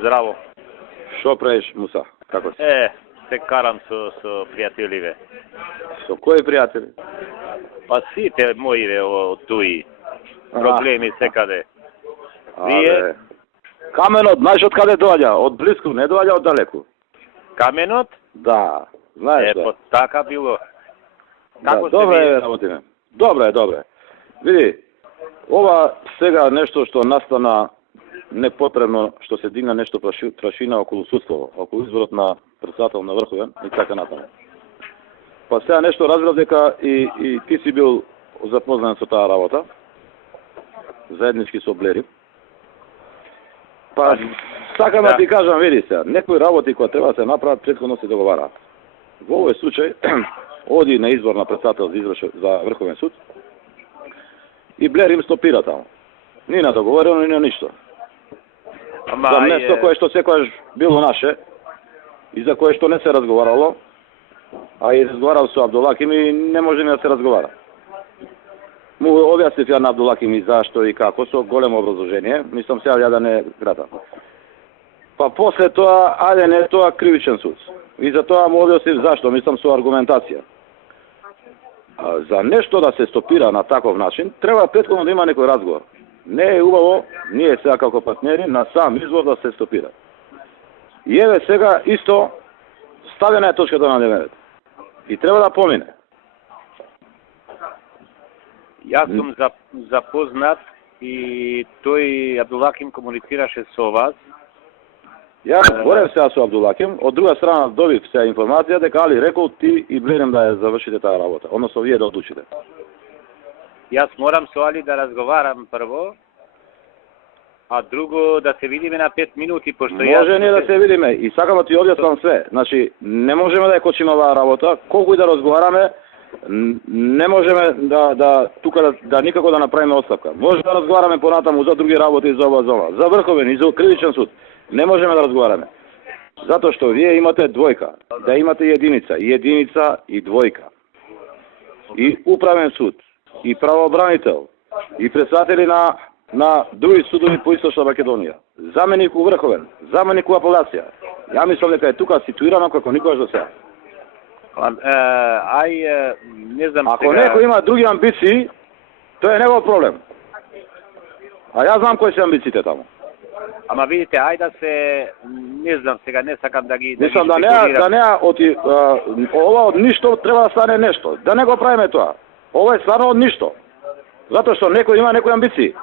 Здраво. Што правиш, Муса? Како си? Се карам со пријателиве. Со кои пријатели? Па сите моиве од туи. Проблеми секаде. Вие? Каменот, знаеш од каде доаѓа? Од близко, не доаѓа од далеку. Каменот? Да, знаеш да. Па така било. Како да, добре е работиме. Добре. Види, ова сега нешто што настана непотребно, што се дигна нешто прашина околу судството, околу изборот на председател на Врховен и така натаму. Па сега нешто разбрав дека и ти си бил запознат со таа работа, заеднички со Блери. Па сакам да ти кажам, види сега, некои работи кои треба да се направат претходно се договараат. Во овој случај оди на избор на председател за Врховен суд и Блер им стопира таму. Ни на договорено, ни на ништо. За место кое што секојаш било наше и за кое што не се разговарало, а и разговарал со Абдулаким и не може ни да се разговара. Му објаснив ја на Абдулаким и зашто и како, со големо образложение, мислам сега ја да не града. Па после тоа, ајде не тоа кривичен суд. И за тоа му објаснив зашто, мислам со аргументација. За нешто да се стопира на таков начин, треба претходно да има некој разговор. Не е убаво, ние сега како партнери, на сам избор да се стопира. И еве сега исто ставена е точката на дневен ред. И треба да помине. Јас сум запознат и тој Абдулаким комуницираше со вас. Јас говорев сега со Абдулаким, од друга страна добив сега информација дека Али рекол ти и Блерем да ја завршите таа работа, односно вие да одлучите. Јас морам со Али да разговарам прво, а друго да се видиме на 5 минути, пошто може ние да се видиме и сакам да ти објаснам све. Значи, не можеме да ја кочиме оваа работа, колку и да разговараме, не можеме да никако да направиме оставка. Може да разговараме понатаму за други работи, за ова, за Врховен и за кривичен суд. Не можеме да разговараме. Затоа што вие имате двојка, да имате единица и двојка. И управен суд, и правообранител, и председатели на други судови по Источна Македонија. Заменик у Врховен, заменик у апелација. Ја мислам дека е тука ситуирано како никогаш до сега. Не знам. Ако некој има други амбиции, тоа е негов проблем. А јас знам кои се амбициите таму. Ама видите, ајде да се, не знам сега, не сакам да ги мислам да не ова од ништо треба да стане нешто. Да не го правиме тоа. Ова е стварно од ништо. Затоа што некој има некои амбиции.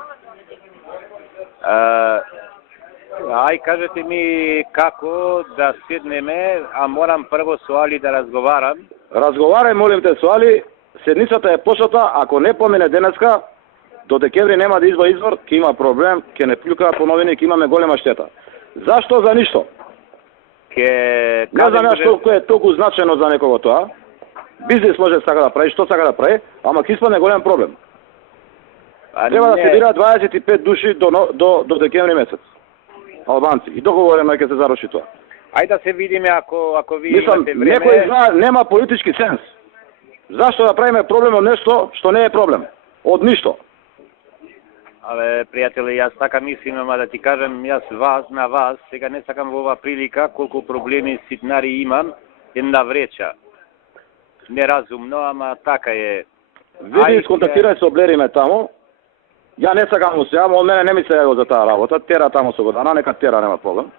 Кажете ми како да седнеме, а морам прво со Али да разговарам. Разговарај, молим те, со Али. Седницата е почната, ако не помине денеска, до декември нема да избор, ќе има проблем, ќе не плюка по новини, ќе имаме голема штета. Зашто? За ништо. Не знам што кој е толку значено за некого тоа. Бизнес може сака да прави, што сака да прави, ама ќе испадне голем проблем. Треба да се бира 25 души до декември месец. Албанци. И договорено ќе се заруши тоа. Ајде да се видиме ако ви имате време. Некој знае, нема политички сенс. Зашто да правиме проблем од нешто што не е проблем? Од ништо. Абе, пријатели, јас така мислим, ама да ти кажам, јас на вас, сега не сакам во оваа прилика, колку проблеми ситнари имам, една вреча. Неразумно, ама така е. Види, сконтактирај со Блериме таму. Ја не сакам му се, ама од мене не ми се јаво за таа работа. Тера таму со година, нека тера, нема проблем.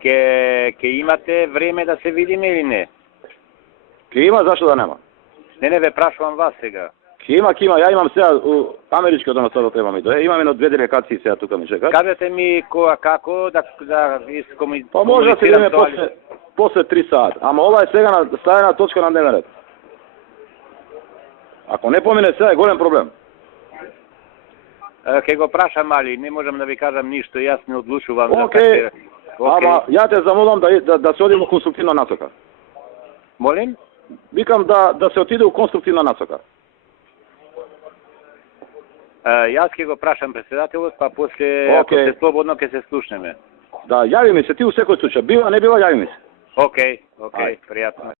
Ке имате време да се видиме или не? Ке има, зашто да нема? Не, ве прашувам вас сега. Ке има. Ја имам сега америчкото насоро треба ми дое. Имам едно 2 делегации сега тука ми чекаат. Кажете ми како да искомуницирам. Па може да се видиме после 3 саат. Ама ова е сега ставена точка на дневен ред. Ако не помине сега е голем проблем. Ке го прашам, Али, не можам да ви кажам ништо, јас не одлучувам. Океј, ама ја те замолам да се оди во конструктивна насока. Молим? Викам да се отиде во конструктивна насока. Јас ќе го прашам председателот, па после, ако се слободно, ќе се слушнеме. Да, јави ми се, ти у секој случај. Бива, не бива, јави ми се. Океј, пријатно.